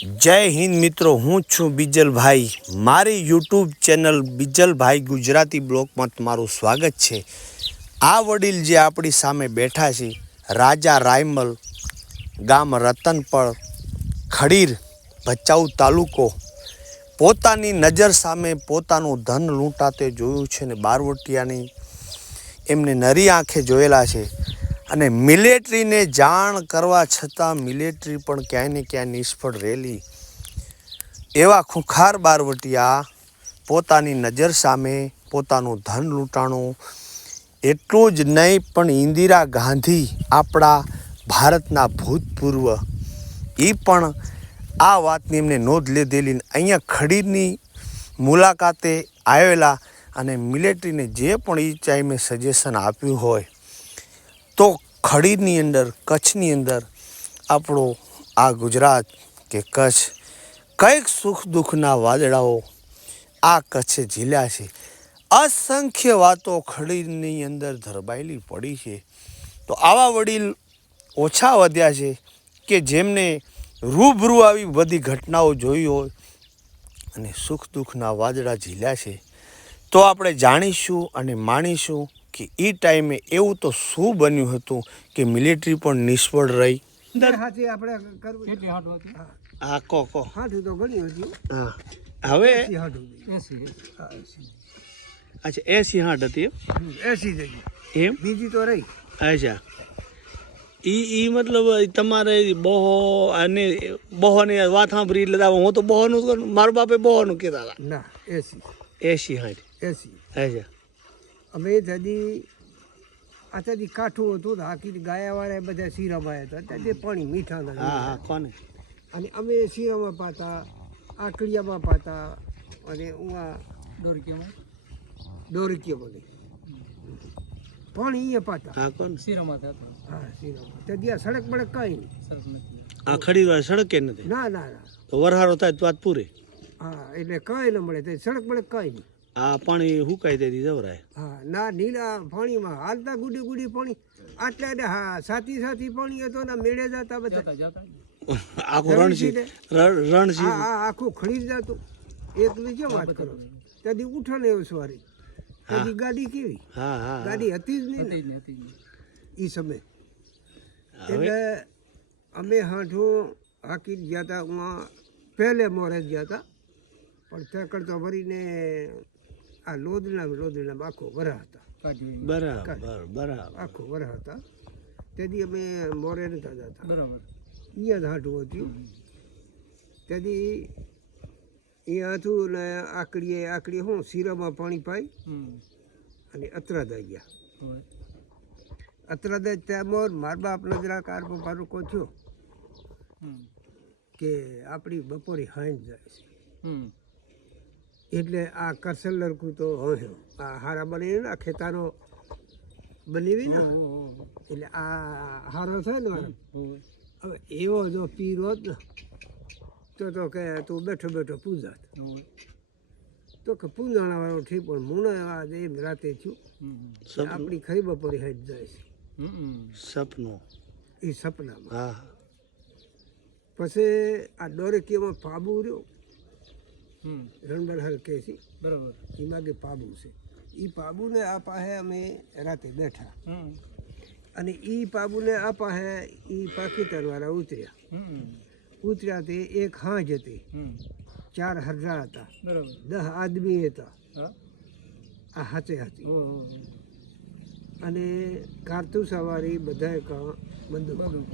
જય હિન્દ મિત્રો, હું છું બીજલભાઈ. મારી યુટ્યુબ ચેનલ બીજલભાઈ ગુજરાતી બ્લોગમાં તમારું સ્વાગત છે. આ વડીલ જે આપણી સામે બેઠા છે, રાજા રાયમલ, ગામ રતનપળ, ખડીર, ભચાઉ તાલુકો, પોતાની નજર સામે પોતાનું ધન લૂંટાતે જોયું છે ને બારવટિયાની એમને નરી આંખે જોયેલા છે. અને મિલિટરીને જાણ કરવા છતાં મિલિટરી પણ ક્યાંય ને ક્યાંય નિષ્ફળ રહેલી. એવા ખુંખાર બારવટિયા પોતાની નજર સામે પોતાનું ધન લૂંટાણું. એટલું જ નહીં પણ ઇન્દિરા ગાંધી આપણા ભારતના ભૂતપૂર્વ એ પણ આ વાતની એમને નોંધ લીધેલી. અહીંયા ખડીરની મુલાકાતે આવેલા અને મિલિટરીને જે પણ એ ટાઈમે સજેશન આપ્યું હોય તો ખડીરની અંદર, કચ્છની અંદર આપણો આ ગુજરાત કે કચ્છ કંઈક સુખ દુઃખના વાદળાઓ આ કચ્છે ઝીલ્યા છે. અસંખ્ય વાતો ખડીરની અંદર ધરબાયેલી પડી છે. તો આવા વડીલ ઓછા વધ્યા છે કે જેમને રૂબરૂ આવી બધી ઘટનાઓ જોઈ હોય અને સુખ દુઃખના વાદળા ઝીલ્યા છે. તો આપણે જાણીશું અને માણીશું કે એ ટાઈમે એવું તો શું બન્યું હતું કે મિલિટરી પણ નિષ્ફળ રહી. હા, કહો. હા, હવે અચ્છા 80 હાટ હતી એમ? બીજી તો રહી. અચ્છા, ઈ મતલબ તમારે બહોને વાત સાંભળી એટલે હું તો બહોનું, મારા બાપે બહોનું કહેતા હતા. ના, 80 હાટ. 80. અચ્છા, અમે આથી કાઠું હતું હાકી ગાયાવાળા બધા શીરામાં હતા ત્યાંથી પાણી મીઠા હા કોને. અને અમે શીરામાં પાતા, આકડિયામાં પાતા અને દોરકીયામાં પાણી અહીંયા પાતા. હા કોને શીરામાં થતા. હા, શીરામાં ત્યાં સડક બડક કઈ નહીં. આ ખડી વાળી સડક એ નથી. ના. તો વરહારો થાય તો વાત પૂરી. હા, એટલે કઈ ન મળે સડક બડક કઈ નહીં. આ પાણી હુકાઈ દેતી જવરાય. હા, ના નીલા પાણીમાં હાલતા ગુડી પાણી આટલા. હા, સાથી પાણી હતો ને મેળે જતા બધા. આખું રણ છે. આખું ખડી જતું. એકલી જે વાત કરો ત્યાંથી ઉઠો ને એવું સવારી ત્યાંથી ગાડી કેવી. ગાડી હતી જ નહીં એ સમય. એટલે અમે હાઠું હાકી ગયા હતા. હું પહેલે મોરે ગયા હતા પણ ત્યાં કરતો ભરીને આ લોદડા આખો વરા હતા. બરાબર આખો વરા હતા. તેથી અમે મોરે નતા જતા. બરાબર. અહીંયા જ હાટું હતું. તેથી અહીંયા હતું ને આકડીએ શું શીરામાં પાણી પાઈ અને અતરાદા ગયા. અતરાદા ત્યાં મારા બાપના જરાક આરો કો થયો કે આપણી બપોરે હાંજ જાય છે. એટલે આ કરસલ લડકું તો આ હારા બની ને ખેતાનો બની ને એટલે આ હારો થાય ને. હવે એવો જો પીર હોત ને તો કે તું બેઠો પૂજાત તો કે પૂજાણા વાળો ઠીક. પણ મુને એમ રાતે થયું આપણી ખરી બપોરે હાંજ જાય છે. સપનું એ સપનામાં. હા. પછી આ દોરકીમાં પાબુ રહ્યો રણબરહાલ કે છે. બરાબર. એમાં કે પાબુ છે. એ પાબુને આ પાસે અમે રાતે બેઠા અને એ પાબુને આ પાસે એ પાકિસ્તાનવાળા ઉતર્યા તે એક હાંજ હતી. 4 હરજા હતા. બરાબર. 10 આદમી હતા. આ હાથે હતી અને કારતુસાવાળી બધા બંદૂક.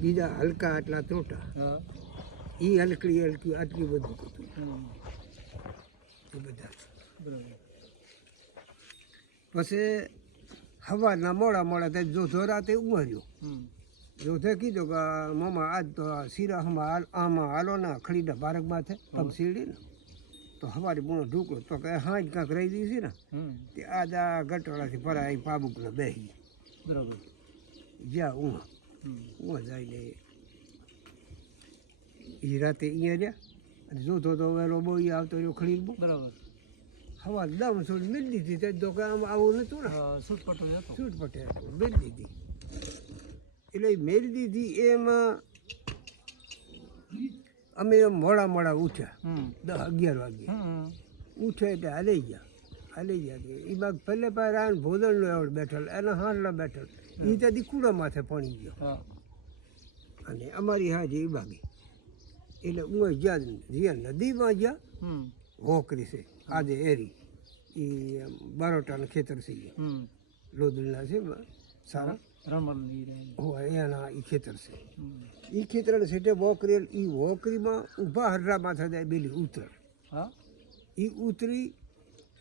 બીજા હલકા આટલા તોટા. એ હલકી આટલી બધું હતું એ બધા. પછી હવાના મોડા ત્યાં જોધો રાતે ઉમાર્યો. જોધે કીધું કે મામા આજ તો શીરા આમાં હાલો ના ખડીના બારકમાં છે પગ સીડી ને તો હવારી બૂણો ઢૂકલો તો કે હા જ કાંક રહી દી છે ને તે આજ આ ગટોળાથી ભરાય પાબુકને બેસી. બરાબર. જ્યાં ઉમાં જઈને એ રાતે અહીંયા રહ્યા અને જોતો તો વેલો બહુ આવતો રહ્યો ખડી. બરાબર. હવા દમ છોડી મેળ દીધી ત્યાં તો કે આમ આવું નહોતું ને. છૂટપટે મેળ દીધી. એટલે મેળ દીધી એમાં અમે એમ મોડા ઉઠ્યા 10-11 વાગે ઉઠ્યા એટલે હાલી ગયા એ બાગ પહેલે પાર આ ભોદળનો એવડ બેઠલ એના હાંડલા બેઠલ એ ત્યાંથી કૂડા માથે પાણી ગયો અને અમારી હાજી એ બાગી એટલે હું જ્યાં નદીમાં ગયા વોકરી છે આજે એરી એ બારોટાના ખેતર છે લોદલના છે સારા એના એ ખેતર છે એ ખેતર સેટે વોકરી એ વોકરીમાં ઊભા હરરા માથે જાય બેલી ઉતર એ ઉતરી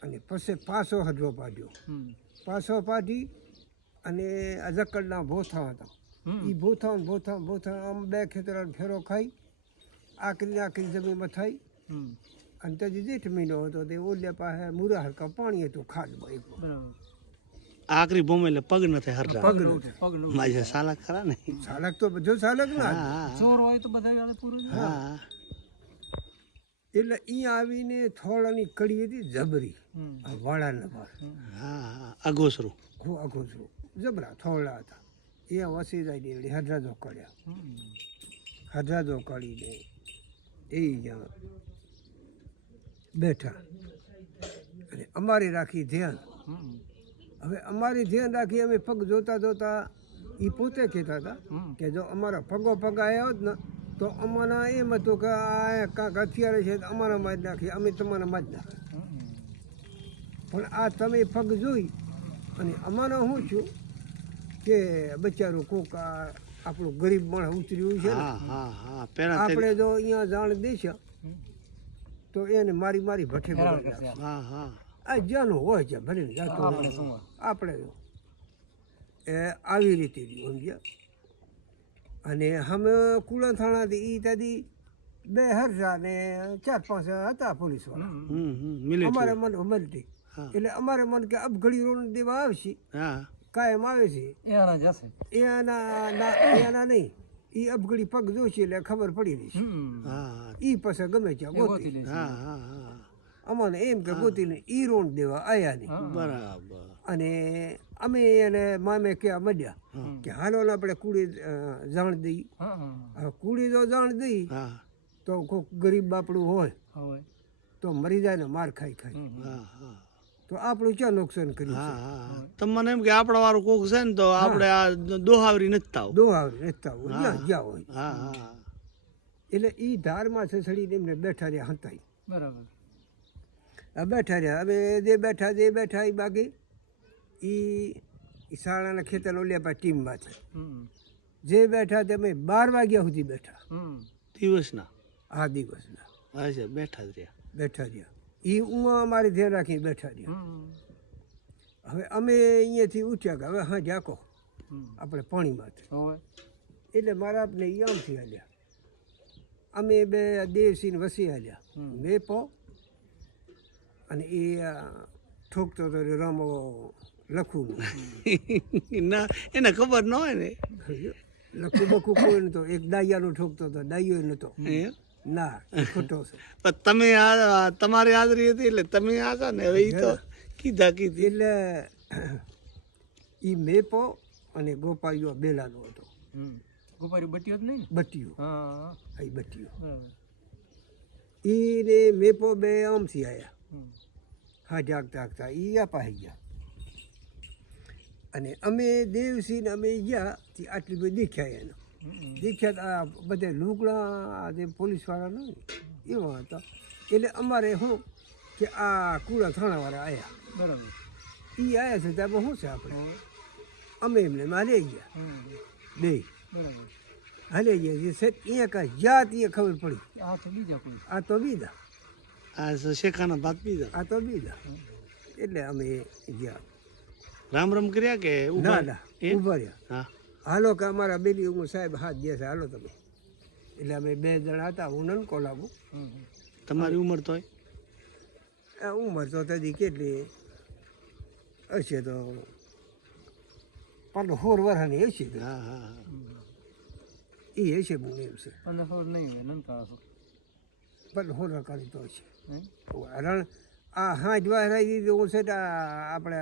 અને પછી પાછો હરરો પાડ્યો પાડી અને અજકડના ભોથા હતા એ ભોથા આમ બે ખેતર ફેરો ખાઈ આકરી જમીનમાં થઈ અને ત્યાંથી 8 મહિનો હતો તે ઓલે પાસે મુરા હરકા પાણી હતું ખાડમાં એક આખરી ભૂમિ એટલે પગ નથી હરતા પગ નથી માજા સાલક ખરા ને સાલક તો બધો સાલક ના ચોર હોય તો બધા પૂરું હા એટલે અહીંયા આવીને થોડાની કડી હતી જબરી વાળાના પર હા અગોસરું આખું જબરા થોડા હતા એ વસી જાય એટલે હજરાજો કાઢ્યા હજરાજો કાઢીને એ જ્યાં બેઠા અને અમારી રાખી ધ્યાન હવે અમારી ધ્યાન રાખી અમે પગ જોતા એ પોતે કહેતા હતા કે જો અમારા પગ આવ્યા હોત ને તો અમારા એમ હતું કે આ કાંક હથિયારે છે અમારામાં જ નાખીએ અમે તમારામાં જ નાખીએ પણ આ તમે પગ જોઈ અને અમારો શું છું કે બચારું કોક આપણું ગરીબ માણસ ઉતર્યું છે ને આપણે જો અહીંયા જાણ દેશે તો એને મારી ભઠ્ઠે આ જ્યાંનું હોય છે ભલે જાતો આપણે એ આવી રીતે સમજ્યા અને અમે કુળા થાણાથી એ ત્યાંથી 2 હરસા ને 4-5 હતા પોલીસવાળા અમારે મન મળતી એટલે અમારે મન કે અબઘડી રોડ દેવા આવશે કાયમ આવે છે એના નહીં એ અબઘડી પગ જોશે એટલે ખબર પડી રહેશે એ પછી ગમે ત્યાં ગોતી અમને એમ કે ગોતીને ઈ રોડ દેવા આયા નહીં બરાબર અને અમે એને મામે કહેવા માંડ્યા કે હાલો ને આપણે કુડી જાણ દઈ કુડી જો જાણ દઈ તો કોઈક ગરીબ બાપડું હોય તો મરી જાય ને માર ખાઈ તો આપણું ક્યાં નુકસાન કર્યું તમને એમ કે આપણા વાળું કોક છે ને તો આપણે આ દોહાવરી નથી થાવ જ્યાં હોય એટલે ઈ ધારમાં સસડીને એમને બેઠા રહ્યા હંતાઈ બરાબર બેઠા રહ્યા હવે જે બેઠા એ બાકી એ શાળાના ખેતર ઓલ્યા પા ટીમમાંથી જે બેઠા તે અમે 12 વાગ્યા સુધી બેઠા દિવસના આ દિવસના અચ્છા બેઠા રહ્યા એ ઊંઘા અમારી ધ્યાન રાખીને બેઠા રહ્યા હવે અમે અહીંયાથી ઉઠ્યા કે હવે હા જાકો આપણે પાણીમાંથી એટલે મારા આપને એ આમથી હાલ્યા અમે બે દેવસિંહ વસી હાલ્યા મેપો અને એ ઠોકતો હતો રામો લખું ના એને ખબર ન હોય ને લખું બખું કોઈ નતો એક ડાયાનો ઠોકતો હતો ડાયો નતો ના ખોટો છે પણ તમે તમારી હાજરી હતી એટલે તમે આશા ને હવે તો કીધી એટલે એ મેપો અને ગોપાળીઓ બેલાનો હતો ગોપારી બટીઓ જ નહીં બટીઓ એને મેપો બે આમથી આવ્યા હા જાગતા એ પાઈ ગયા અને અમે દેવસિંહ અમે ગયા આટલી બધી દેખ્યા એનો દેખ્યા બધા લુગડા જે પોલીસવાળા ને એવા હતા એટલે અમારે શું કે આ કુડા થાણાવાળા આવ્યા બરાબર એ આવ્યા છે ત્યાં શું છે આપણે અમે એમને હાલે ગયા બે બરાબર હાલે ગયા જે સેટ અહીંયા કાંઈ જ્યાં ત્યાં ખબર પડી આ તો બીજા આ શેખાના ભાત પીધા આ તો બીજા એટલે અમે ગયા રામ કર્યા કે ઉભા રહ્યા હાલો કે અમારા બેલી હું સાહેબ હાથ દે છે હાલો તમે એટલે અમે 2 જણા હતા હું નનકો લાગુ તમારી ઉંમર તો ઉંમર તો તેથી કેટલી હશે તો 15 વર્ષની હશે એ હશે બહુ એમ છે 15 નહીં હોય નનકા 15 રકાની તો હશે રણ આ હાથ વાહરાઈ દીધી હું છે આપણે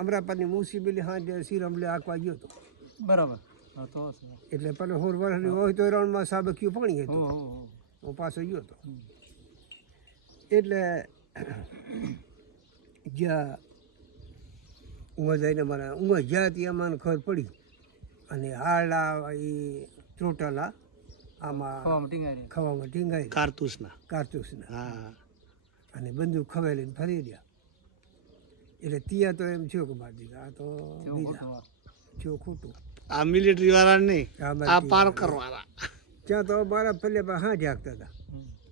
અમરાપરની મુસીબેલી હાથ શ્રીરામલે આંકવા ગયો હતો બરાબર એટલે 15 વર્ષની હોય તો રણમાં સાબક્યું પાણી હતું હું પાછો ગયો હતો. એટલે જ્યાં ઊંઘ જઈને મને ઊંઘ જ્યાં ત્યાં મને ખબર પડી અને હાડા એ ચોટાલા આમાં ખવામાં ટીંગાઈ કારતૂસના અને બંદૂક ખવાયેલી ફરી રહ્યા. એટલે ત્યાં તો એમ થયું કે મારી આ તો બીજા થયું ખોટું. આ મિલિટરી વાળા નહીં, આ પાર્કર વાળા. ત્યાં તો મારા પેલે હા જાગતા હતા.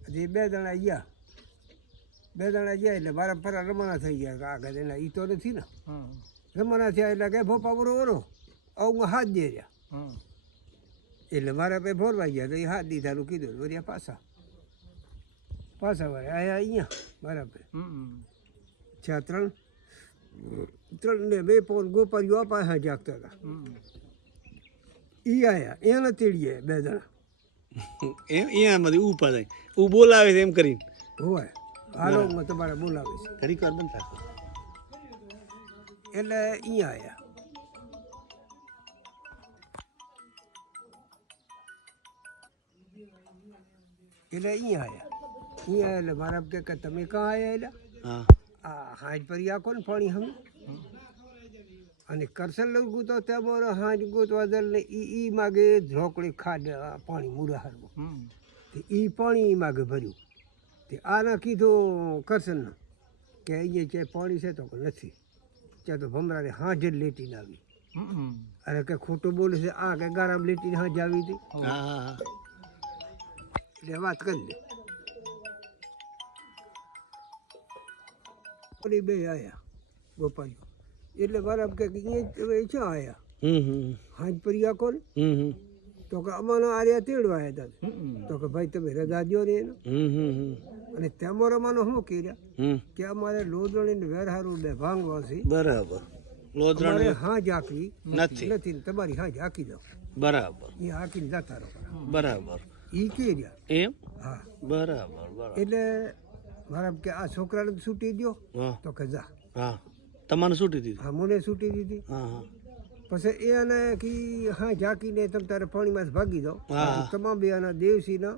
હજી 2 જણા ગયા એટલે મારા ફરા રમાના થઈ ગયા આગળ. એના એ તો નથી ને રમાના થયા એટલે કે ભોપા બરોબરો આવું હાથ દે રહ્યા. એટલે મારા પે ભોરવાઈ ગયા તો એ હાથ દીધાનું કીધું વળ્યા પાછા વળ્યા અહીંયા બરાબર. 3 ને 2 પોન ગોપારીઓ આપા હા જાગતા હતા. ઈ આયા એના તેડીએ 2 જણા અહીંયામાંથી ઊભા થાય, ઊ બોલાવે છે એમ કરીને. હોય હાલો હું તમારે બોલાવે છે ઘડીક વાર બંધ રાખો. એટલે અહીંયા આયા. એટલે મારા કે તમે કાં આવ્યા? એટલે આ હાજ પર આખો ને પાણી હમ અને કરસલ લગું તો ત્યાં બોલો હાજ ગોતવા દલ ને ઈ માગે ઝોકડી ખાડ પાણી મૂળા હારવું. ઈ પાણી ઈ માગે ભર્યું. તે આના કીધું કરસલને કે અહીંયા છે પાણી છે તો કે નથી. ત્યાં તો ભમરાને હાજ જ લેટીને આવી. અરે કે ખોટું બોલે છે આ કે ગારામ લેટીને હાજ આવી હતી. એટલે વાત કરી લે. બે આયા ગોપાલીઓ. એટલે બરાબર કે ક્યાં આયા? હાજ પર્યા કોણ? તો કે અમારા આર્યા તેડવા આવ્યા હતા. તો કે ભાઈ તમે રજા દો ને એનો. અને તેમાં રમાનો શું કર્યા કે અમારે લોધણી વેરહારું ને ભાંગવા છે. બરાબર. હા ઝાંકી નથી તમારી હા ઝાંકી દો. બરાબર. એ હાંકીને જતા રહો. બરાબર. ઈ કર્યા એમ? હા બરાબર. એટલે મારા કે આ છોકરાને છૂટી દો તો કે જા. હા તમારે છૂટી દીધી? હા મને છૂટી દીધી. પછી એને કી હા ઝાંકીને તમે તારે પાણીમાં ભાગી દો. તમામ બે આના દેવસીના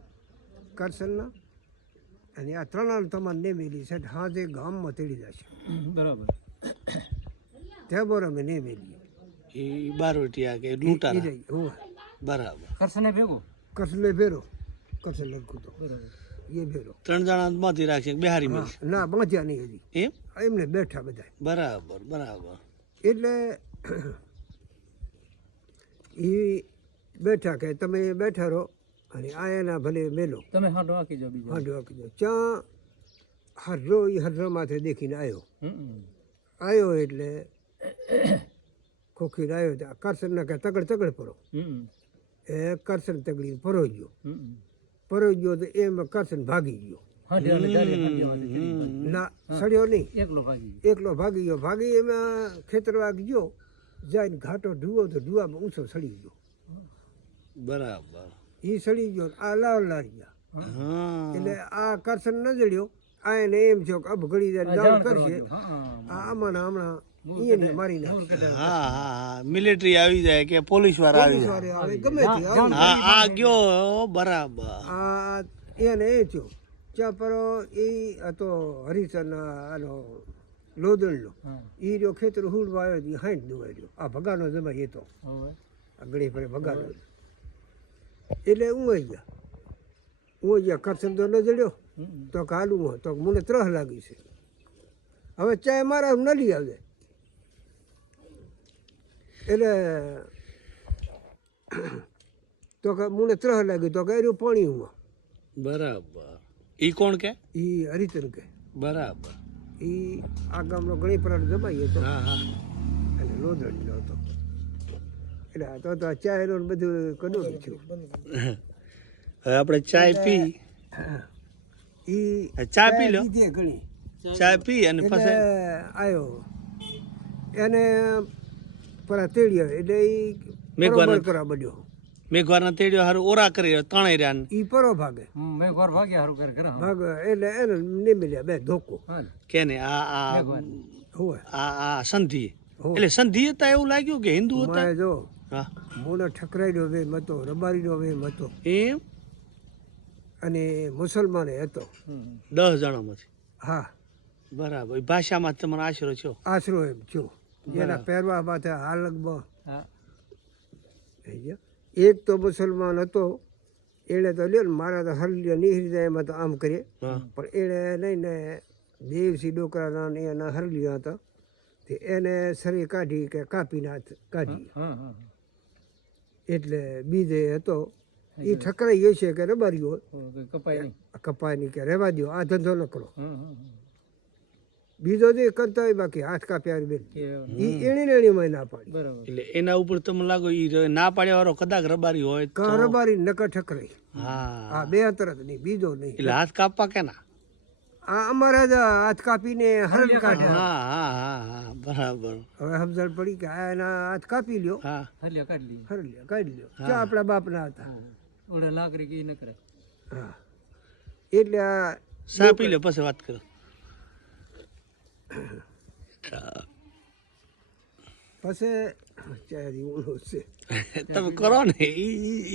કરસનના અને આ 3 તમારે નેમેલી છે. હાજે ગામમાં તેડી જશે. બરાબર. ત્યાં બોર અમે નેમેલી એ બારવટિયા કે લૂંટારા. બરાબર. કરસને ભેગો કરસલે ભેરો કરસલ લડકું તો બરાબર. એ ભેરો 3 જણા માંથી રાખશે બિહારી મળી. ના બાંધ્યા નહીં હજી એમ? એમને બેઠા બધા. બરાબર. એટલે એ બેઠા કે તમે બેઠા રહો અને આયાના ભલે મેલો તમે હાડો આકી જાઓ. બીજો હાડો આકી જાઓ. ચા હર્રો એ હર્રો માથે દેખીને આવ્યો એટલે ખોખીને આવ્યો ત્યાં કરસનના કે તગડ પરો. એ કરસન તગડી પરોઈ ગયો તો એમ કરસન ભાગી ગયો. ના સડ્યો નહીં, એકલો ભાગી ગયો. ભાગી એમાં ખેતરવા ગયો જાય ઘાટો ઢુવો તો ઢુવામાં ઊંચો સડી ગયો. બરાબર. એ સડી ગયો આ લારી ગયા. એટલે આ કરસન ન જડ્યો. આ એને એમ થયો કે અબ ઘડી જાણ કરશે આ આમાં હમણાં એને મારી નાખશે. મિલિટરી આવી જાય કે પોલીસ વાળા આવી આવે ગમે તે આ ગયો. બરાબર. આ એને એ થયો ચા પરો એ હતો હરિસન આનો લોદણનો. એ રહ્યો ખેતર હુડવા આવ્યો 60 દુવાઈ રહ્યો. આ ભગાનો જમાઈ હતો ગણી પડે ભગાનો. એટલે ઊંઘાઈ ગયા. કરસન તો ન જડ્યો તો કે હાલું તો મને 3 લાગી છે. હવે ચાય મારા ન લઈ આવે. એટલે તો કે મને 3 લાગી તો કે એનું પાણી હું. બરાબર. ઈ કોણ કે? ઈ હરિચંદ કે. બરાબર. ઈ આ ગામનો ગણી પરાડ જમાઈ હતો અને લોધણીનો હતો. એટલે તો ચાય નો બધું કડું થયું. હવે આપણે ચાય પી ચા પી લો. ઘણી ચા પી અને પછી આવ્યો એને પરા તેડ્યો. એટલે એ મેઘવાર કરવા બન્યો. મેઘવારના તેડ્યો હારું ઓરા કરી તણાઈ રહ્યા. ઈ પરો ભાગે. મેઘવાર ભાગે હારું કરે ભાગ એટલે એને નહીં મળ્યા બે ધોકો. કેને આ સંધિ. એટલે સંધિ હતા એવું લાગ્યું કે હિન્દુ હતા? જો મોનો ઠકરાઈનો વેમ હતો, રબારીનો વેમ હતો. એમ? અને મુસલમાન હતો. 10 જણામાંથી. હા, બરાબર. એ ભાષામાં તમારો આશરો છો. આશરો એમ છો જેના પહેરવા માટે હાલકમાં. હા એક તો મુસલમાન હતો, એણે તો લ્યો ને મારા તો હરલિયા નીહરી જાય એમાં તો આમ કરીએ, પણ એણે નહીં ને દેવસી ડોકરાના ને એના હરલિયા હતા તે એને શરીર કાઢી કે કાપીને હાથ કાઢી. એટલે બીજે હતો એ ઠકરાઈ હશે કે રબારીઓ કપાય નહીં. કપાય નહીં કે રહેવા દો, આ ધંધો ન કરો. બીજો જે કરતા હોય બાકી હાથ કાપ્યા બેન એ એણીમાં ના પાડી. બરાબર. એટલે એના ઉપર તમને લાગો ઈ ના પાડ્યા વાળો કદાચ રબારી હોય તો. રબારી નકર ઠકરાઈ. હા. હા, બે તરત નહીં, બીજો નહીં. એટલે હાથ કાપવા કેના? આ અમારા જ હાથ કાપીને હરણ કાઢ્યા. હા હા હા હા બરાબર. હવે સમજણ પડી કે આ એના હાથ કાપી લ્યો, હા. હલ્યા કાઢી લઈએ. હરણ લ્યો, કાઢી લ્યો. ચા આપણા બાપના હતા. ઓળે લાકડી કે ઈ ન કરે. હા, એટલે આ સા પી લે પછી વાત કરો. પછી ચારી ઊંડો છે તમે કરો ને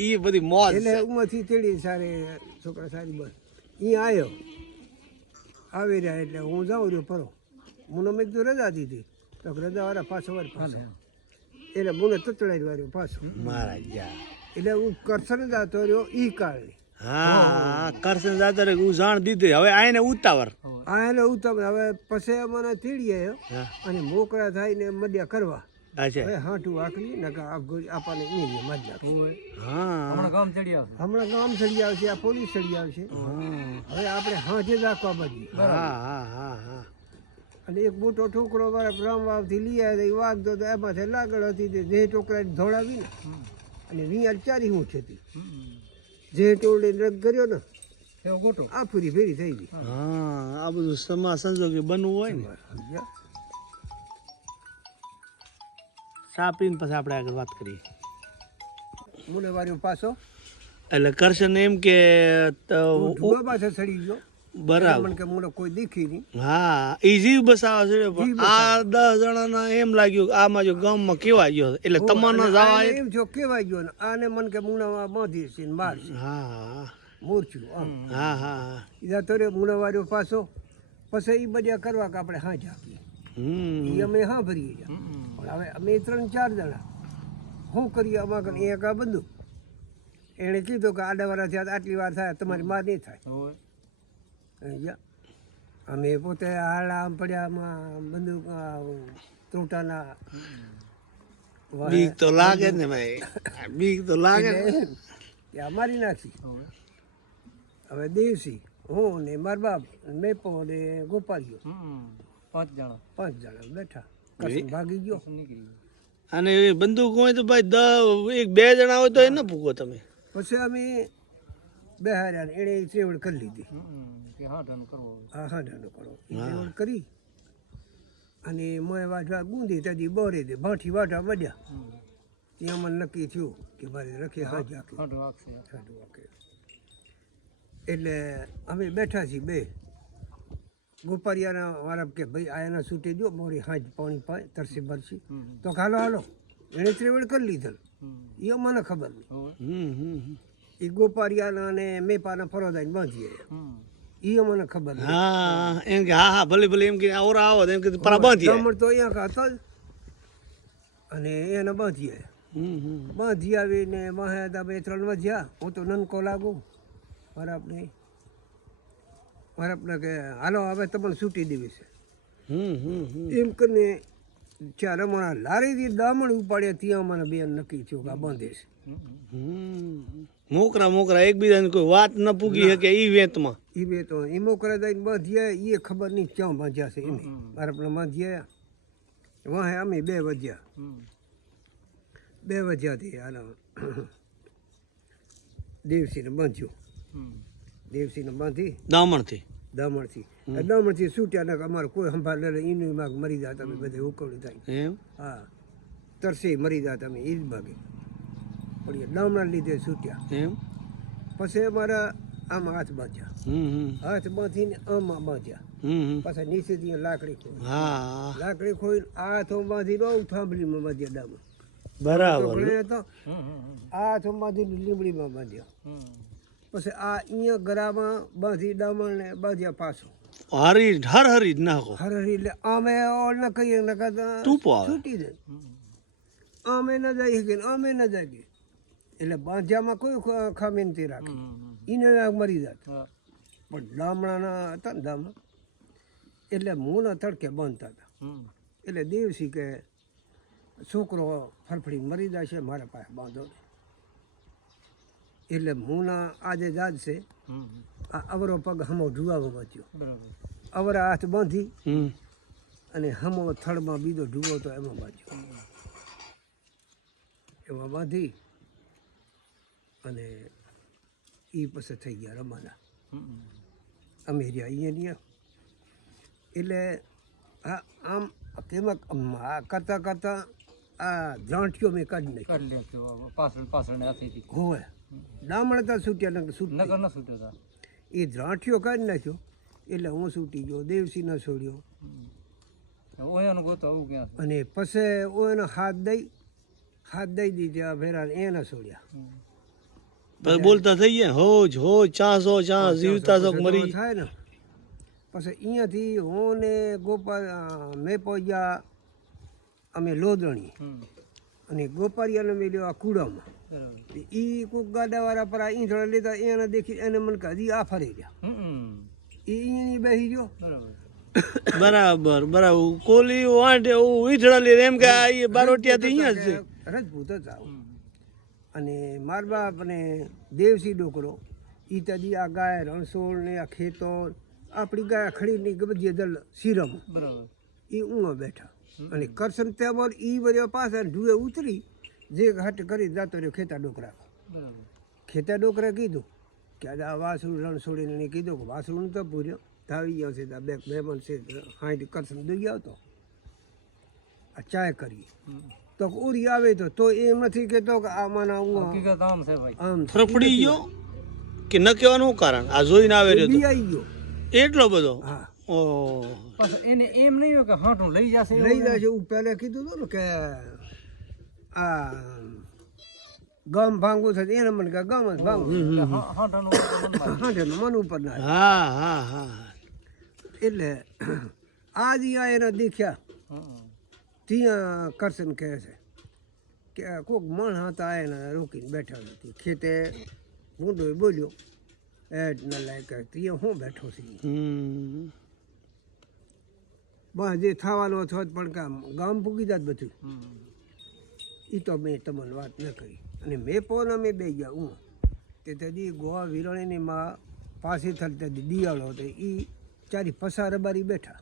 ઈ બધી મોજ એટલે છે. ઉંમરથી તેડી સારી છોકરા સારી બસ એ આવ્યો આવી રહ્યા એટલે હું જાઉં રહ્યો પરો. મુનો મેં તો રજા દીધી તો રજાવાળા પાછો વાર પાછો એટલે મુને તતડાઈ વાળ્યો પાછો. મારા જા. એટલે હું કરસન જતો રહ્યો ઈ કારણે. હા કરશન જાતા રે હું જાણ દીધી. હવે આઈને ઉતાવર. આ એને ઉત્તમ હવે પછી મને તેડી આવ્યો હા. અને મોકળા થઈને મડ્યા કરવા. અચ્છા. હવે હાટું આકલી નકા આપણને એ મજ નાખે. હા. હમણાં ગામ ચડી આવશે. હમણાં ગામ ચડી આવશે, આ પોલીસ ચડી આવશે. હવે આપણે હાજે જ રાખવા મળીએ. હા હા હા હા. અને એક મોટો ટોકરો મારા રામવાવથી લઈ આવ્યો, એ વાગતો તો એમાંથી લાગડ હતી તે જે ટોકરા ધોળાવી ને અને વિયાર ચારી હું હતી જે ટોળે રગ કર્યો ને એવો ગોટો. આ પૂરી ફેરી થઈ ગઈ. હા આ બધું સમા સંજોગે બનવું હોય ને. સમજ્યા? ચા પીને પછી આપણે આગળ વાત કરીએ. મુને વાર્યો પાછો એટલે કરશન એમ કે ઢુવા પાસે ચડી ગયો. બરાબર. મને કે મુને કોઈ દીખી નહીં. હા એ જીવ બસાવે છે પણ આ 10 જણાના એમ લાગ્યું આમાં જો ગામમાં કેવા ગયો એટલે તમારે જવા. આને એમ જો કેવાય ગયો ને આને મને કે મુનામાં બાંધી છે ને મારશે હા મૂર્છું આમ. હા હા. ઈધા તો રે મુના વાર્યો પાછો. પછી એ બધા કરવા કે આપણે હા ઝાંકીએ. એ અમે હા ભરીએ ગયા. પણ હવે અમે 3-4 જણા શું કરીએ અમારે કને એક આ બંદૂક. એણે કીધું કે આડાવાળા થયા આટલી વાર થાય તમારી માર નહીં થાય. સમજ્યા? અમે પોતે હાડા આમ પડ્યામાં બંદૂક તૂટાના બીક તો લાગે ને ભાઈ. બીક તો લાગે ને. ત્યાં મારી નાખી. હવે દેવસી હું ને મારા બાપ મેપો ને ગોપાલીઓ 5 જણા 5 જણા બેઠા. કશું ભાગી ગયો. નીકળી ગયું. અને એ બંદૂક હોય તો ભાઈ 1-2 જણા હોય તો એ ન પૂગો તમે. પછી અમે બેહાર્યા એણે ત્રેવડ કરી લીધી. કે હાડાનું કરવો હોય. હા હાડાનો કરો ત્રેવડ કરી અને મોય વાટવા ગુંદી ત્યાંથી બોરે દે ભાઠી વાટવા મળ્યા. ત્યાં મને નક્કી થયું કે મારે રખે હાજ આખી હાડું વાગશે. હાડું વાકે. એટલે અમે બેઠા છીએ બે. ગોપારિયાના વાળા કે ભાઈ આ એના છૂટે જો મોરી હાજ પાણી પાય તરસી ભરસી તો હાલો હાલો એણે ત્રેવડ કરી લીધેલ. એ મને ખબર નહીં. એ ગોપારિયાના અને મેપાના ફરોદાઈને બાંધીએ એ મને ખબર નહીં. હા એમ કે હા હા ભલે ભલે એમ કે ઓરા આવો એમ કે પરા બાંધી ડામર તો અહીંયા હતા જ અને એને બાંધીએ. બાંધી આવીને વાહે હતા 2-3 વધ્યા. હું તો નનકો લાગુ મારા આપણે કે હાલો હવે તમને છૂટી દેવી છે એમ કરીને 4 હમણાં લારીથી દામણ ઉપાડ્યા ત્યાં મને બેન નક્કી થયું કે આ બાંધે છે. મોકરા એકબીજાને કોઈ વાત ન પૂગી શકે ઈ વેતમાં. એ બે તો એ મોકરા દઈને બાંધ્યા એ ખબર નહીં ક્યાં બાંધ્યા છે એને મારા આપણે બાંધ્યા વાહે અમે 2 વધ્યા. 2 વધ્યાથી હાલો દેવસીને બાંધ્યો. દેવસીને બાંધી દામણથી દામણથી છૂટ્યા ને અમારે કોઈ સંભાળ લે એનું માગ મરી જાય તમે બધે ઉકવણી થાય. એમ. હા તરસે મરી જાય તમે એ જ ભાગે પણ એ દામણા લીધે છૂટ્યા. એમ. પછી અમારા આમાં હાથ બાંધ્યા. હાથ બાંધીને આમાં બાંધ્યા. પાછા નીચેથી લાકડી ખોઈ. હા લાકડી ખોઈને આ હાથો બાંધી દો થાંભલીમાં બાંધ્યા દામણ. બરાબર. આ હાથો બાંધીને લીમડીમાં બાંધ્યા. પછી આ અહીંયા ગરામાં બાંધી ડામણ ને બાંધ્યા પાછો હરી હરી જ નાખો હરહરી એટલે અમે ન કહીએ ને કહેતા ટૂંપો આવે. છૂટી જાય અમે ન જઈ શકીએ અમે ન જાગીએ એટલે બાંધ્યામાં કોઈ ખામી નથી રાખે એને મરી જાત હા પણ ડામણાના હતા ને ડામણા એટલે મૂના તડકે બાંધતા હતા એટલે દેવસી કે છોકરો ફરફડી મરી જશે મારા પાસે બાંધો ને. એટલે મૂના આજે જાજ છે આ અવરો પગ હમો ઢુવામાં બાંધ્યો બરાબર અવરા હાથ બાંધી અને હમો થડમાં બીજો ઢુવો તો એમાં બાંધ્યો એમાં બાંધી અને એ પછી થઈ ગયા રમાના અમે રહ્યા અહીંયા એટલે આ આમ કેમાં આ કરતાં કરતાં આ જાંઠીઓ મેં કાઢી નાખી કરી લેજો પાછળ પાછળ ને હાથેથી હોય ડામણ હતા છૂટ્યા નકર નગર છૂટ્યા ન છૂટ્યો હતા એ જાંઠીઓ કાઢી નાખ્યો એટલે હું છૂટી ગયો દેવસી ન છોડ્યો ઓયાનું ગોતો આવું ક્યાં છે અને પછી એનો હાથ દઈ દીધા ભેરા એને છોડ્યા પછી બોલતા થઈ ગયા હોજ હોજ ચાસો ચાસ જીવતા છો મરી થાય ને પછી અહીંયાથી હું ને ગોપાલ મેં પહોંચ્યા અમે લોદણી અને ગોપારિયાને મેલ્યો આ કુડામાં બરાબર એ કોઈક ગાડાવાળા પર આ ઈંધણા લેતા એને દેખી એને મને કહી આ ફરી ગયા એ અહીંયાની બેસી ગયો બરાબર બરાબર કોલી વાંટે વીઠડા લે એમ કે આ એ બારોટિયાથી અહીંયા જ છે રજપૂત હતા અને માર બાપ અને દેવસી ડોકરો એ તદી આ ગાય રણછોડ ને આ ખેતો આપણી ગાય ખડીની બધી દલ સિરમ બરાબર એ ઊંઘમાં બેઠા અને કરશન તેમાં એ વર્યા પાછા ઢુએ ઉતરી જે હટ કરી જતો રહ્યો ખેતા ડોકરા બરાબર ખેતા ડોકરા કીધું કે આજે આ વાસરું રણછોડીને કીધું કે વાસરું તો પૂર્યો ધાવી ગયો છે આ બે મહેમાન છે હાઈ કરશન દઈ આવતો આ ચાય કરીએ તો ઉરી આવે તો એમ નથી કહેતો કે આમાંના હું હકીકત આમ છે ભાઈ આમ ફરફડી ગયો કે ન કહેવાનું કારણ આ જોઈને આવે રહ્યો બી આવી ગયો તો એટલો બધો હા ઓહ પછી એને એમ નહીં હોય કે હાંટું લઈ જશે એવું લઈ જાય છે હું પહેલે કીધું હતું ને કે આ ગામ ભાંગવું છે એને મને કે ગામ જ ભાંગવું નહીં. હાંટાનું મનમાં હાંઠેનું મન ઉપર ના હા હા હા એટલે આજ અહીંયા એને દેખ્યા હમ. ત્યાં કરશન કહે છે કે કોઈક મણ હતા એને રોકીને બેઠા નથી ખેતે ગુંડો બોલ્યો એડ ન લાયક ત્યાં હું બેઠો છું બસ જે થવાનું હતું પણ કામ ગામ પૂગી જાત બધું એ તો મેં તમને વાત ન કરી અને મેં પણ અમે બે ગયા હું તે તેથી ગોવા વિરણીની માં પાછી થતી દિયાળો હતો એ ચારી પસાર રબારી બેઠા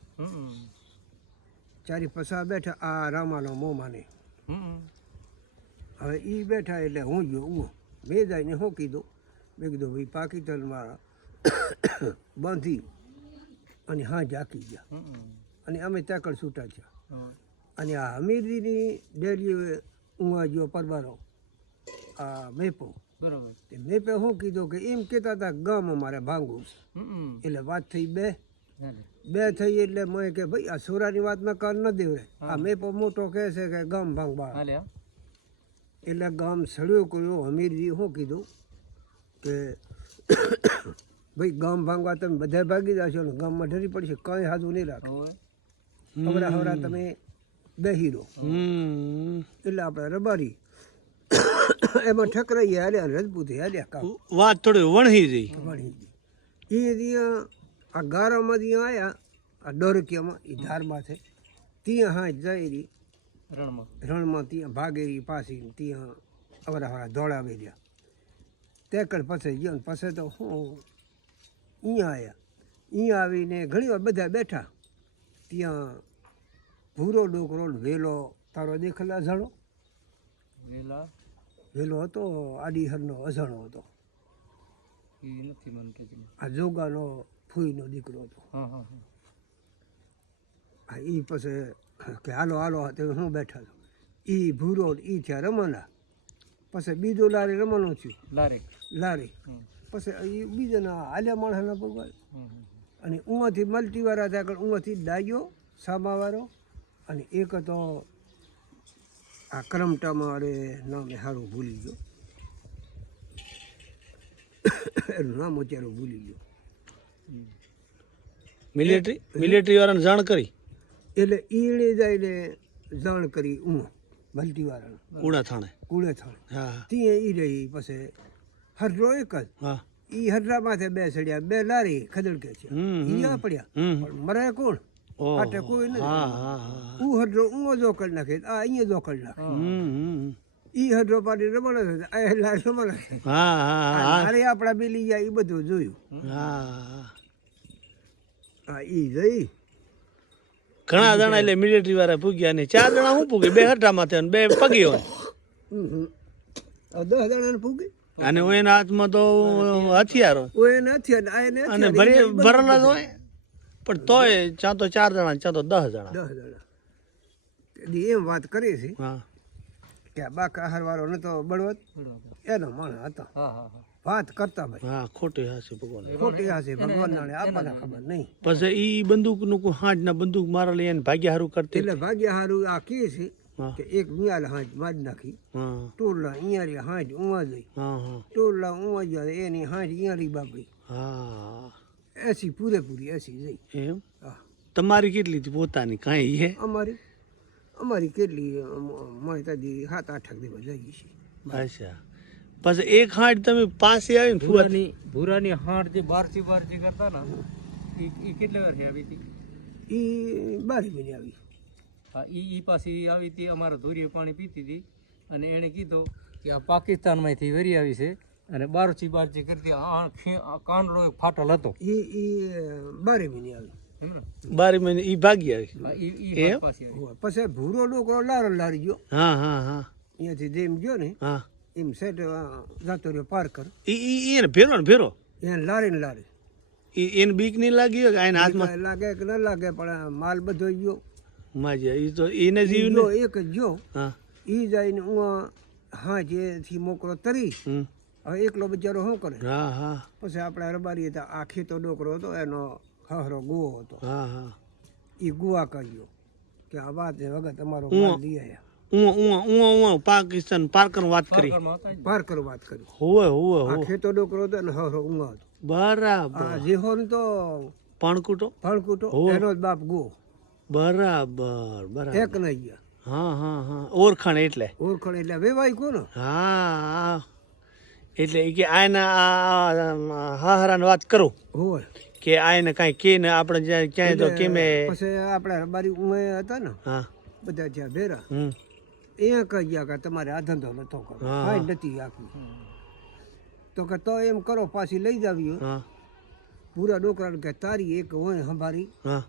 ચારી પસાર બેઠા આ રામાનો મોમાને હવે એ બેઠા એટલે હું ગયો હું મેં જઈને શું કીધું મેં કીધું ભાઈ પાકિસ્તાનમાં બાંધી અને હા ઝાંકી ગયા અને અમે ત્યાં છૂટા થયા અને આ હમીરજીની ડેરી ઊંઘા ગયો પરબારો આ મેપો બરાબર તે મેપે શું કીધું કે એમ કહેતા હતા ગામ અમારે ભાંગવું છે એટલે વાત થઈ બે થઈ એટલે મેં કે ભાઈ આ સોરાની વાત મેં કર ન દેવરે આ મેપો મોટો કહે છે કે ગામ ભાંગવા હાલે એટલે ગામ સડ્યો કયો હમીરજી શું કીધું કે ભાઈ ગામ ભાંગવા તમે બધા ભાગી જશો ને ગામમાં ઢરી પડશે કંઈ હાજુ નહીં રાખે હવરા હવરા તમે બેહી રહો એટલે આપણે રબારી એમાં ઠકરાઈ હાલ્યા રજપૂત હાલ્યા કામ વાત થોડી વણહી જઈ વળી એ ત્યાં આ ગારામાં ત્યાં આવ્યા આ ડોરકિયામાં એ ધારમાં છે ત્યાં હા જઈ રહી રણમાં રણમાં ત્યાં ભાગેરી પાછી ત્યાં અવરા હવરા દોડાવી રહ્યા તેકડ પછી ગયો ને પછી તો હું અહીંયા આવ્યા અહીંયા આવીને ઘણી વાર બધા બેઠા ત્યાં ભૂરો ડોકરો ને વેલો તારો દેખેલો અજાણો વેલા વેલો હતો આડીહરનો અજાણો હતો એ નથી મન કે આ જોગાનો ફૂઈનો દીકરો હતો હા હા હા આ એ પછી કે હાલો હાલો તે હું બેઠા હતો એ ભૂરો એ થયા રમાના પછી બીજો લારી રમવાનું થયું લારે લારી પછી એ બીજાના હાલ્યા માણસના પગવા અને ઊંઘાથી મલ્ટીવાળા હતા આગળ ઊંઘાથી ડાયો સામાવાળો અને એક હતો આ કરમટામાં અરે નામે સારું ભૂલી ગયો એનું નામ અત્યારે ભૂલી ગયો. મિલિટરી વાળાને જાણ કરી એટલે ઈણે જઈને જાણ કરી ભલટીવાળાને ઉડા થાણે. કુળે થાણે. હા ત્યાં ઈ રહી પછી હરરો એક જ હા ઈ હરરા માથે બે ચડ્યા, બે લારી ખદડકે છે. ઈ આ પડ્યા પણ મરે કોણ? ઓહો. આટે કોઈ નથી. હા હા હા હું હરરો ઊંઘો જો કરી નાખે, આ અહીંયા જો કરી નાખે. ઈ હરરો પાડી રમણ છે, આ લારી રમણ છે. હા હા હા લારી આપણા બેલી ગયા, ઈ બધું જોયું. હા હા ઈ જઈ ઘણા જણા એટલે મિલિટરી વાળા પૂગ્યા ને 4 જણા હું પૂગે, 2 હટામાં થયા ને 2 પગી હોય. 10 જણાને પૂગી અને એના હાથમાં તો હથિયાર હોય ઓય નથી અને ભરેલા જ હોય, પણ તોય ચાં તો 4 જણા ચાં તો 10 જણા. 10 જણા એમ વાત કરી છે હા કે આ બાકા આહાર વાળો નતો બળવત, એનો માણસ હતો. હા હા હા વાત કરતા ભાઈ હા ખોટી હાસી ભગવાન. ખોટી હશે ભગવાન નાણે આપણને ખબર નહીં. પછી ઈ બંદૂક નું હાંજ ના બંદૂક મારા લઈ ભાગ્ય હારું કરતી. એટલે ભાગ્ય હારું આ કહે છે હા કે એક મિયાલ હાંજ મારી નાખી, હા ટોળલા અહીંયા હાંજ ઉવા જઈ, હા હા ટોળલા ઉવા જાય એની હાંજ અહીંયા બાપડી હા એસી પૂરેપૂરી એસી જઈ. એમ હા તમારી કેટલી હતી પોતાની કાંઈ હે? અમારી કેટલી મળતાથી 7-8 દિવસ જઈએ છીએ. અચ્છા પછી એક હાંજ તમે પાસે આવીને ફુવા ભૂરાની હાંડ જે બારચી કરતા ને એ કેટલી વાર આવી હતી? એ 12 મહિને આવી. હા ઈ પાછી આવી હતી, અમારા ધોરીએ પાણી પીતી હતી અને એણે કીધું કે આ પાકિસ્તાનમાંથી વરી આવી છે અને બારચી કરતી કાંડલો એક ફાટલ હતો. એ 12 મહિને આવી. એમ ને? 12 મહિને ઈ ભાગી આવી. હા, ઈ એમ? હાંડ પાછી આવી. પછી ભૂરો ડોકરો લારી ગયો, હા હા હા અહીંયાથી જેમ ગયો ને હા એમ સેટ જતો રહ્યો પાર કર, ઈ એને ભેરો ને ભેરો એને લારી એને બીક નહીં લાગી હોય કે આના હાથમાં લાગે કે ન લાગે પણ માલ બધો ગયો. માજી ઈ તો એને જીવ ને. ગયો એક જ ગયો. હા ઈ જઈને હા જેથી મોકરો તરી. હમ. હવે એકલો બિચારો શું કરે? હા હા પછી આપણે રબારી હતા, આ ખેતો ડોકરો હતો, એનો હહરો ગુવો હતો. હા હા એ ગુવા કર્યો કે આ વાત વગર તમારો માલ લઈ આવ્યા. પાકિસ્તાન પારકર વાત કરી. પારકરમાં હતા જ ને. પાર કરો વાત કરી. હોવે આ ખેતો ડોકરો હતો અને હહરો ઊંઘા હતો. બરાબર. આ જેહો તો પાણકુટો. ફળકૂટો એનો જ બાપ ગો બરાબર બરાબર. એક નહીં ગયા. હા હા હા ઓળખાણ એટલે. ઓળખણ એટલે વેવાય કોનો? હા એટલે ઈ કે આના હાહરાની વાત કરું હોય કે આને કાંઈ કે ને આપણે જ્યાં ક્યાંય તો કેમે. પછી આપણે રબારી ઊંઘે હતા ને હા બધા ત્યાં ભેરા, હમ અહીંયા કહી ગયા કે તમારે આ ધંધો નતો કરો, હા. હા નથી આખી. તો કે તો એમ કરો પાછી લઈ જાવી. હા પૂરા ડોકરાને કે તારી એક હોય સંભારી, હા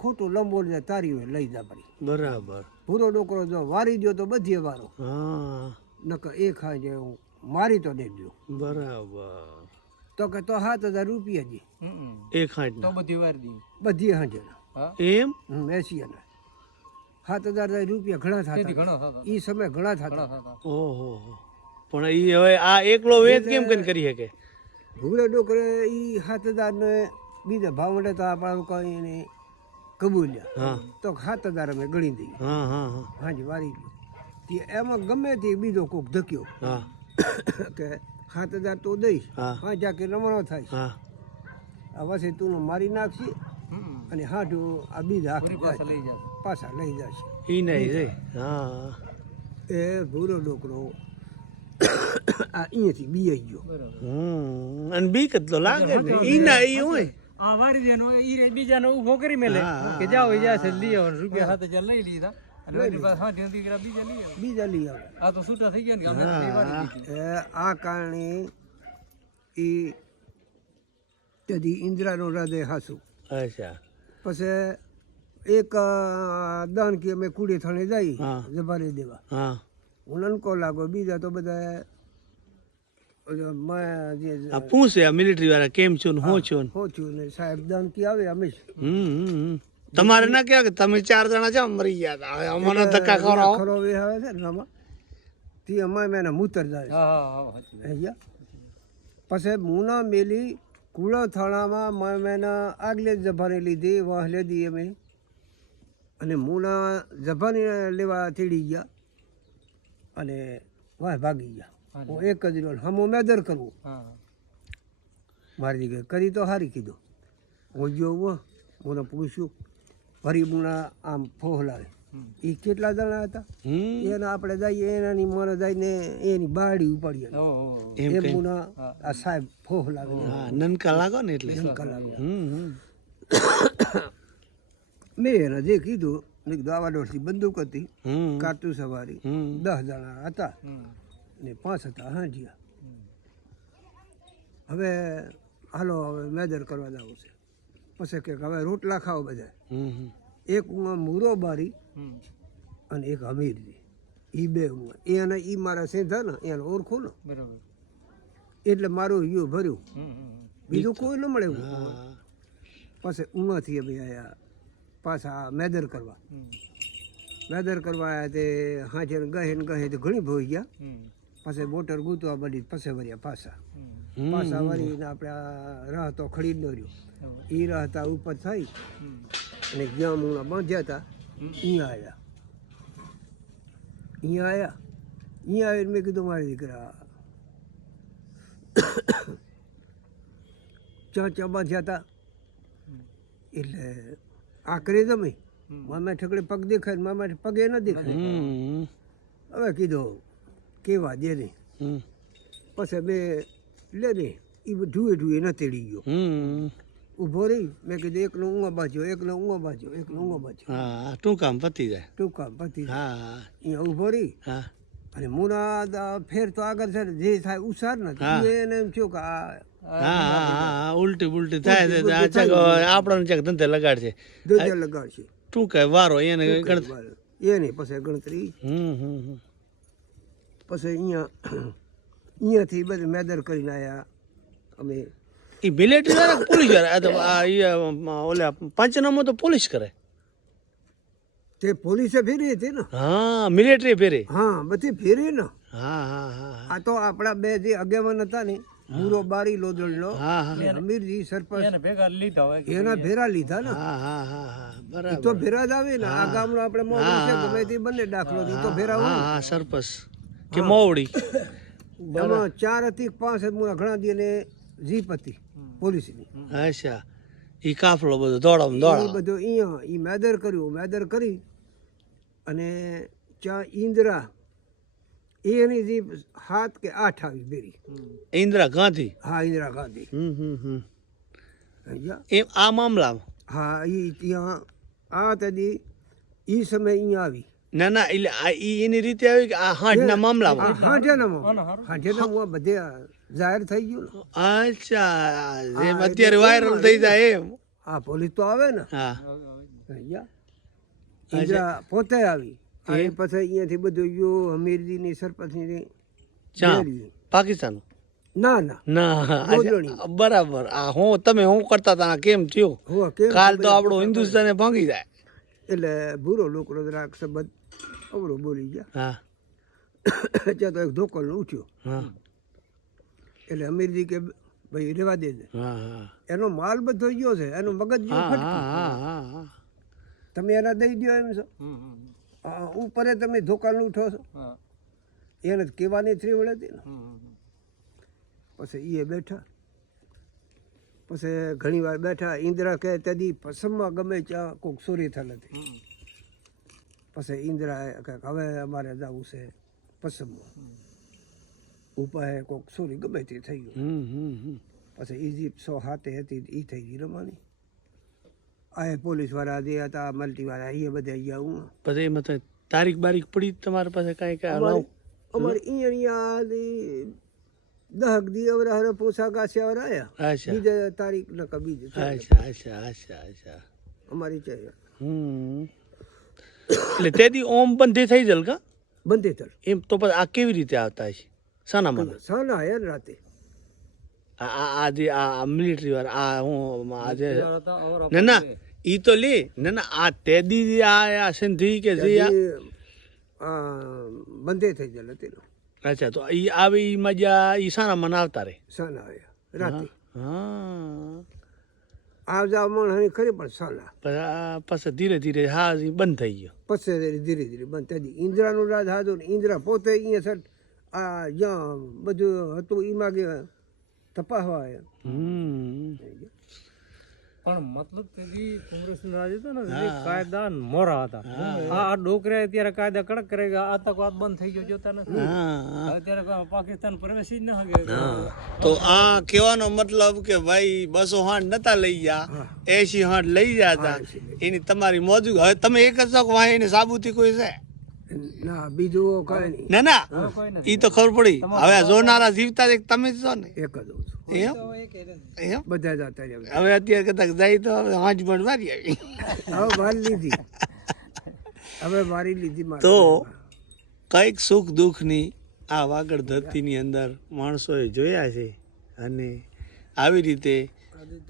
ખોટું લંબોળ જાય તારી હોય લઈ જા પડી. બરાબર. પૂરો ડોકરો જો વારી દો તો બધીએ વારો, હા નકર એક હાજે હું મારી તો દેજો. બરાબર. તો કે તો 7,000 રૂપિયા જી હમ. એક હાંજ તો બધી વાર દી. બધી હાજે હા એમ. એશિયાના 7,000 રૂપિયા ઘણા તેથી થતા. ઘણા થતા. એ સમય ઘણા ઘણા થતા. થતા. ઓહો પણ ઈ હવે આ એકલો વેદ કેમ કરી શકે? ભૂરે ડોકરે એ 7,000 ને બીજા ભાવ મળે તો આપણે કઈ એને કબૂલ્યા. હા તો 7,000 અમે ગણી દઈએ. હા હા હા હાજી વારી ગયો તે એમાં ગમે તે બીજો કોક ધક્યો હા કે 7,000 તો દઈશ, હા. 5,000 કે રમણો થાય, હા આ વસે તું મારી નાખશી હમ. અને હાડું આ બીજા પૂરી પાછા લઈ જશે. પાછા લઈ જશે. ઈ નહીં રે. હા એ ભૂરો ડોકરો આ અહીંયાથી બીયાઈ ગયો. બરાબર. અને બીક જ તો લાગે ને ઈ ના ઈ હોય. આ વારી દેનો ઈ રે બીજાનો ઊભો કરી મેલે કે જાઓ ઈ જાશે લઈ આવવાનું. રૂપિયા 7,000 લઈ લીધા અને વળી પાછા 5 દીકરા બીજા લઈ આવ્યા. બીજા લઈ આવે. આ તો છૂટા થઈ ગયા ને અમે તો બે વારી દીધી. આ કારણે એ તેથી ઇન્દ્રાનો હૃદય હાસું. અચ્છા પછી એક દાન કે અમે કુડી થાણે જઈ હા. જબારી દેવા, હા હું નનકો લાગો, બીજા તો બધા આ પૂછે આ મિલિટરી વાળા કેમ છો ને હું છો ને. પહોંચ્યું ને સાહેબ દાન કી આવે અમે તમારે ના કહેવાય કે તમે 4 જણા છો મરી ગયા હતા, હવે અમને ધક્કા ખવડાવો. ખરો વે આવે છે ને આમાં તે અમે મેને મૂતર જાય હા હા હા સાચી વાત. અહીંયા પછી મુના મેલી કુળા થાણામાં મેને આગલે જભાને લીધી, વાહ લીધી અમે અને મુના જભાને લેવા તેડી ગયા અને વાહ ભાગી ગયા. હું એક જ રહ્યો હમો મેદર કરવું. હા મારી જગ્યાએ કરી તો સારી કીધું હું ગયો મને પૂછ્યું ફરી મુના આમ ફોહલાવે એ કેટલા જણા હતા એને આપણે જઈએ એનાની મને જઈને એની બાળી ઉપાડીએ એમ મુના આ સાહેબ ફોહલાવે નનકા લાગો ને એટલે મેં એને જે કીધું મેં કીધું આવા દોઢથી બંદૂક હતી કારતું સવારી 10 જણા હતા ને 5 હતા હાંજિયા હવે હાલો હવે મેદર કરવા જવું છે પછી કે હવે રોટલા ખાઓ બધા એક મૂરો બારી અને એક અમીરજી એ બે એને એ મારા સેધા ને એને ઓળખું ને બરાબર એટલે મારું યુ ભર્યું બીજું કોઈ ન મળે એવું પછી ઉમાથી અમે આવ્યા પાછા મેદર કરવા આવ્યા તે હાજે ગહે ને ગહે તો ઘણી ભોઈ ગયા પછી મોટર ગૂંતવા બની પછી વર્યા પાછા વળીને આપણે રાહ તો ખડી ન રહ્યો એ rahતા ઉપર થઈ અને જ્યાં મૂળા બાંધ્યા હતા અહીંયા આવીને મેં કીધું મારી દીકરા ચા બાંધ્યા હતા એટલે આકરે જમી મામા ઠકડે પગ દેખાય મામા પગે ન દેખાય હવે કીધું કેવા દે ને પછી બે લે ને એ ઢુએ ન તેડી ગયો ઊભો રહી મેં કીધું એકનો ઊંઘા બાજ્યો એકનો ઊંઘા બાજ્યો ટૂંકામ પતી જાય અહીંયા ઊભો રહી અને મુના ફેર તો આગળ છે જે થાય ઉસાર નથી એને એમ થયું કે ઉલટી બુલટી થાય આપણને ચેક ધંધે લગાડશે લગાડશે ટૂંકા વારો એને એની પછી ગણતરી પછી અહીંયાથી બધું મેદર કરીને આવ્યા અમે એ મિલિટરી વાળા પોલીસ વાળા ઓલા પંચનામું તો પોલીસ કરે તે પોલીસે ફેરી હતી ને હા મિલિટરી ફેરી હા બધી ફેરી ને હા આ તો આપણા બે જે આગેવાન હતા ને મૂરો બારી લોદળનો અમીરજી સરપંચ એને ભેગા લીધા હોય એના ભેરા લીધા ને બરાબર તો ભેરા જ આવે ને આ ગામનો આપણે મોડું છે ગમે તે બંને દાખલો તો ભેરા હોય સરપંચ કે મોવડી એમાં 4 હતી 5 મૂળા ઘણા દી ને જીપ હતી પોલીસની અચ્છા ઈ કાફલો બધો દોડામ એ બધું અહીંયા ઈ મેદર કરી અને ચા ઇન્દિરા એની જીપ 7 કે 8 આવી બેરી ઇન્દિરા ગાંધી હા ઇન્દિરા ગાંધી એમ આ મામલામાં હા ઈ ત્યાં આ તદી ઈ સમય અહીંયા આવી ના એટલે ઈ એની રીતે આવી કે આ હાંડના મામલામાં હાંજેના બધે જાહેર થઈ ગયું ને અચ્છા જેમ અત્યારે વાયરલ થઈ જાય એમ હા પોલીસ તો આવે ને હા ઇન્દિરા પોતે આવી અને પછી અહીંયાથી બધું ગયો હમીરજીની સરપંચની પાકિસ્તાન ના બરાબર આ તમે હું કરતા હતા કેમ થયું કાલ તો આપણો હિન્દુસ્તાને ભાંગી જાય એટલે ભૂરો લોકો જરાક શબ્દ અવરો બોલી ગયા ત્યાં તો એક ધોકલ ઉઠ્યો એટલે અમીરજી કે ભાઈ રેવા દેજે એનો માલ બધો ગયો છે એનો મગજ તમે એના દઈ દો એમ છો ઉપરે તમે ધોકાલ ઉઠો છો એને કહેવાની થ્રી વળે હતી ને પછી એ બેઠા પછી ઘણી વાર બેઠા ઇન્દિરા કહે તેથી પસમમાં ગમે ત્યાં કોઈક ચોરી થયેલ હતી પછી ઇન્દિરા કહે હવે અમારે જવું છે પસમમાં ઉપાય કોઈક ચોરી ગમે તે થઈ ગયું પછી ઇજિપ્ત 100 હાથે હતી એ થઈ ગઈ રમાની આ પોલીસ વાળા જે હતા મલ્ટી વાળા એ બધા ગયા હું પછી એમાં તારીખ બારીખ પડી તમારી પાસે કાંઈ અમારે અહીંયા 10 દી અવરા પોશાક આસ્યા આવ્યા બીજે તારીખ ન બીજે અચ્છા અમારી છે એટલે તેથી ઓમ બંધે થઈ જલ કા બંધે થલ એમ તો પછી આ કેવી રીતે આવતા છે સાના મને સાના આયા રાતે આજે આ મિલિટરી વાળા આ હું આજે ના ઈ તો લે ના આ તેદી આ સિંધી કે જે બંધે થઈ ગયેલ તેનો અચ્છા તો ઈ આવી ઈ મજા ઈ સાના મને આવતા રે સાના આવ્યા રાતે હા આવ જાવ મણ ખરી પણ સાના પછી ધીરે ધીરે હા બંધ થઈ ગયો પછી ધીરે ધીરે બંધ થઈ ઇન્દિરાનું રાજ હાજર ઇન્દિરા પોતે અહીંયા સર આ જ્યાં બધું હતું એમાં કે તપાસવા આવ્યા. પણ મતલબ તેથી કોંગ્રેસના રાજ હતો ને તે કાયદા મોરા હતા. આ ડોકરા અત્યારે કાયદા કડક કરી ગયા, આતંકવાદ બંધ થઈ ગયો જોતા નથી. અત્યારે પાકિસ્તાન પ્રવેશી જ ન શકે. તો આ કહેવાનો મતલબ કે ભાઈ 200 હાંડ નતા લઈ ગયા, 80 હાંડ લઈ ગયા હતા, એની તમારી મોજું. હવે તમે એક જ છો કે વાંહે એને સાબુતી કોઈ છે? ના, બીજું કઈ નહીં. ના ઈ તો ખબર પડી. હવે જોનારા જીવતા એક તમે જ છો ને? એક જ હોઉં છું. એમ એમ બધા જતા રહ્યા. હવે અત્યારે કદાચ જાય તો હવે હાંજ પણ મારી આવી. હવે મારી લીધી, હવે મારી લીધી. તો કંઈક સુખ દુઃખની આ વાગડ ધરતીની અંદર માણસોએ જોયા છે, અને આવી રીતે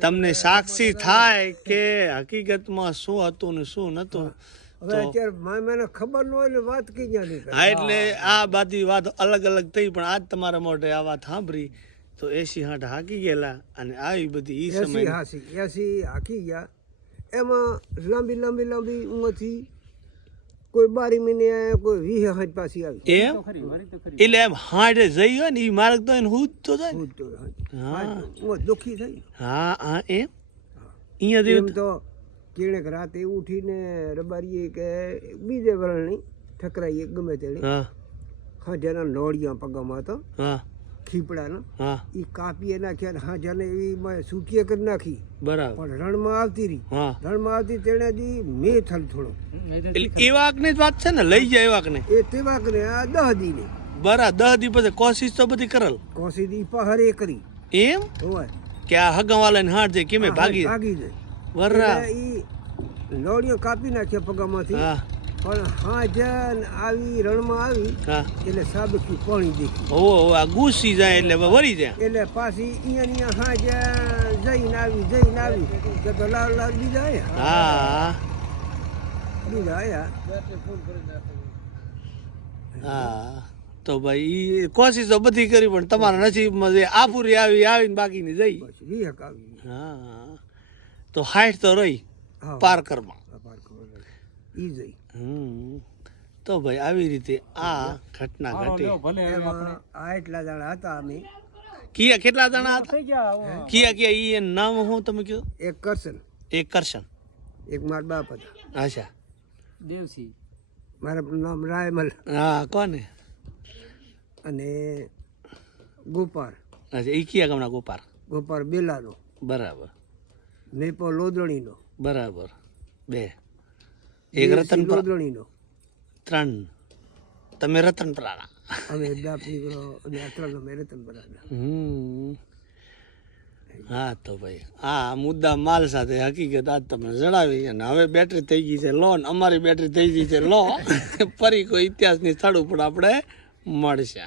તમને સાક્ષી થાય કે હકીકતમાં શું હતું ને શું નહોતું. હવે અત્યારે મને ખબર ન હોય ને વાત કઈ જ્યાં નહીં કરે. હા, એટલે આ બધી વાત અલગ અલગ થઈ, પણ આજ તમારા મોઢે આ વાત સાંભળી તો 80 હાંઠ હાકી ગયેલા. અને આવી બધી ઈ સમય 80 હાકી ગયા. એમાં લાંબી લાંબી લાંબી ઉંમરથી કોઈ 12 મહિને આવ્યા, કોઈ 20 હાંઠ પાછી આવી. એમ એટલે એમ હાંડે જઈ હોય ને એ માર્ગ તો એને હું તો જાય. દુઃખી થઈ. હા હા એમ અહીંયા એમ તો કેણેક રાતે ઉઠીને રબારીએ કે બીજે વરણની ઠકરાઈએ ગમે તેની હાજાના નોળિયા પગામાં તો ખીપડાના એ કાપીએ નાખ્યા. હાજાને એવી સૂકીએ કરી નાખી, બરાબર. પણ રણમાં આવતી રહી. રણમાં આવતી તેને દી મેં થલ થોડો. એટલે એ વાકની જ વાત છે ને, લઈ જાય એ વાકને. એ તે વાકને આ 10 દી ને બરા 10 દી પછી કોશિશ તો બધી કરલ. કોશી દી પહરે કરી એમ હોય કે આ હગાવાલાને હાથ જાય કેમે ભાગી જાય. વરરા ઈ નોળિયો કાપી નાખ્યા પગામાંથી. પણ હાજન આવી રણમાં આવી એટલે સાબકી પાણી દેખી. ઓ આ ગુસી જાય એટલે વરી જાય. એટલે પાછી અહીંયા હાજન જઈને આવી કે તો લાલ લાલ બીજા આયા. હા બીજા આયા. હા તો ભાઈ ઈ કોશિશ તો બધી કરી, પણ તમારા નસીબમાં જે આફુરી આવીને બાકીની જઈ. પછી વિહક આવી. હા તો 60 તો રહી પારકરમાં. ઈ જઈ. તો ભાઈ આવી રીતે આ ઘટના ઘટી. આ એટલા જણા હતા અમે. કિયા કેટલા જણા હતા? કિયા ઈ એનું નામ શું તમે કીધું? એક કરશન, એક કરશન, એક મારા બાપ હતા. અચ્છા. દેવસિંહ, મારું નામ રાયમલ. હા કોને? અને ગોપાર. અચ્છા ઈ કિયા ગામના ગોપાર? ગોપાર બેલાનો. બરાબર. મેપો લોદણીનો. બરાબર. 2 એક રતન લોદણીનો. 3 તમે રતનપરાના. અમે બાપ દીકરો અને આ 3 અમે રતનપરાના. હા તો ભાઈ આ મુદ્દા માલ સાથે હકીકત આજ તમને જણાવી. અને હવે બેટરી થઈ ગઈ છે લો, અમારી બેટરી થઈ ગઈ છે લો. ફરી કોઈ ઇતિહાસની સ્થળ ઉપર આપણે મળશે.